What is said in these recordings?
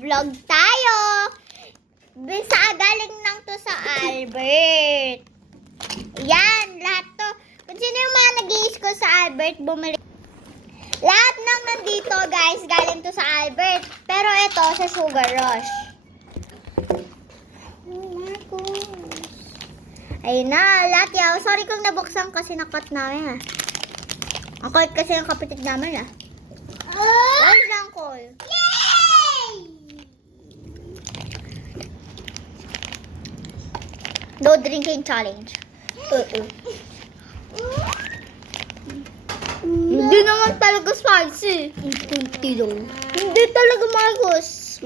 mag-vlog tayo. Bisa galing lang to sa Albert. Yan, lahat to. Kung sino yung mga nag-i-school sa Albert, bumalik. Lahat ng nandito, guys, galing to sa Albert. Pero ito, sa Sugar Rush. Oh my gosh. Ayun na, lahat yaw. Sorry kung nabuksan kasi na-cut namin, ah. Ang kulit kasi yung kapatid namin, ah. Where's the uncle? Yay! No drinking challenge. Hindi naman talaga spicy. Hindi talaga Marcos.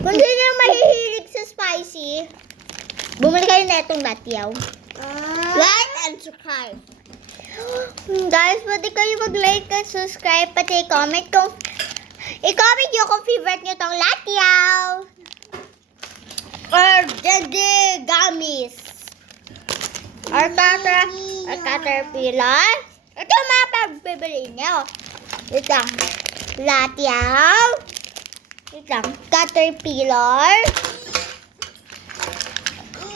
Kung sino yung mahihilig sa spicy, bumili kayo na itong latyaw. Like and subscribe. Guys, pwede kayo mag-like and subscribe, pati i-comment nyo kung favorite nyo tong latyaw. Or Dede Gummies. Or Caterpillar. Ito yung mga pagbibili nyo. Wait lang. Latyaw. Wait lang. Caterpillar.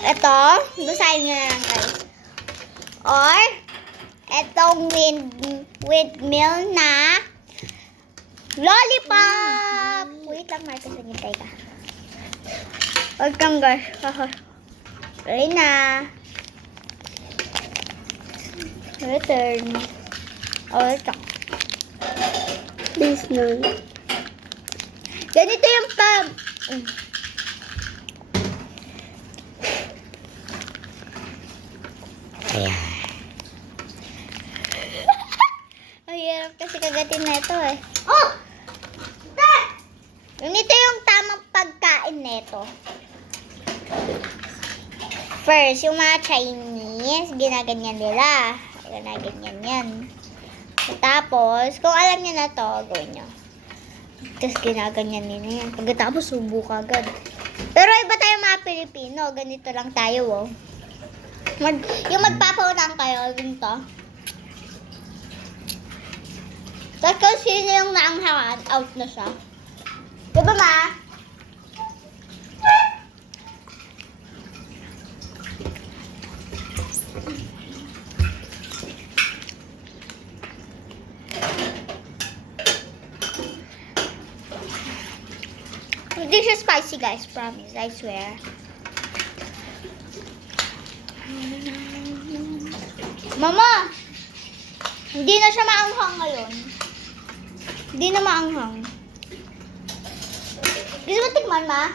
Ito. Basahin nyo na lang, guys. Or etong windmill na lollipop. Wait lang, Marcos. Nagintay ka. Huwag kang guys. Ready na. Return. Oh, ito. This na. Ganito yung pub. Ayan. Ang hirap kasi kagatin na ito eh. Oh! Ganito yung tamang pagkain nito. First, yung mga Chinese, ginaganyan nila. Ginaganyan yan. Tapos, kung alam niyo na to, gawin nyo. Tapos, ginaganyan nila yan. Pagkatapos, subo ka agad. Pero iba tayo mga Pilipino. Ganito lang tayo, oh. Yung magpapaunan kayo, ganito. Tapos, kung sino yung naanghangan, out na siya. Diba, ma? Hindi siya spicy, guys. Promise. I swear. Mama! Hindi na siya maanghang ngayon. Hindi na maanghang. Gusto mo tikman, ma?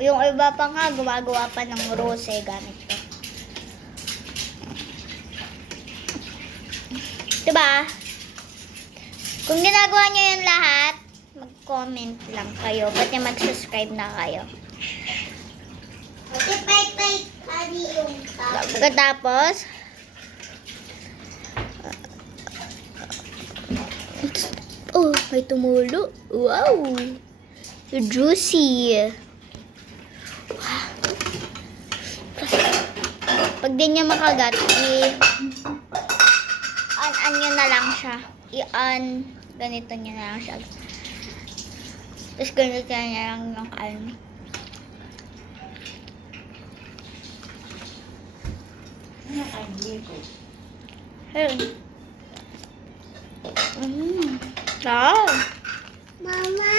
Yung iba pa nga, gumagawa pa ng rose gamit ko. Diba? Kung ginagawa nyo yung lahat, mag-comment lang kayo. Pati mag-subscribe na kayo. Pagkatapos, oh, may tumulo. Wow! Juicy. Wow. Pag di nyo makagat, i-on nyo na lang siya. I-on, ganito nyo na lang siya. Tapos ganito nyo lang yung kalma. Hey. Wow. Mama!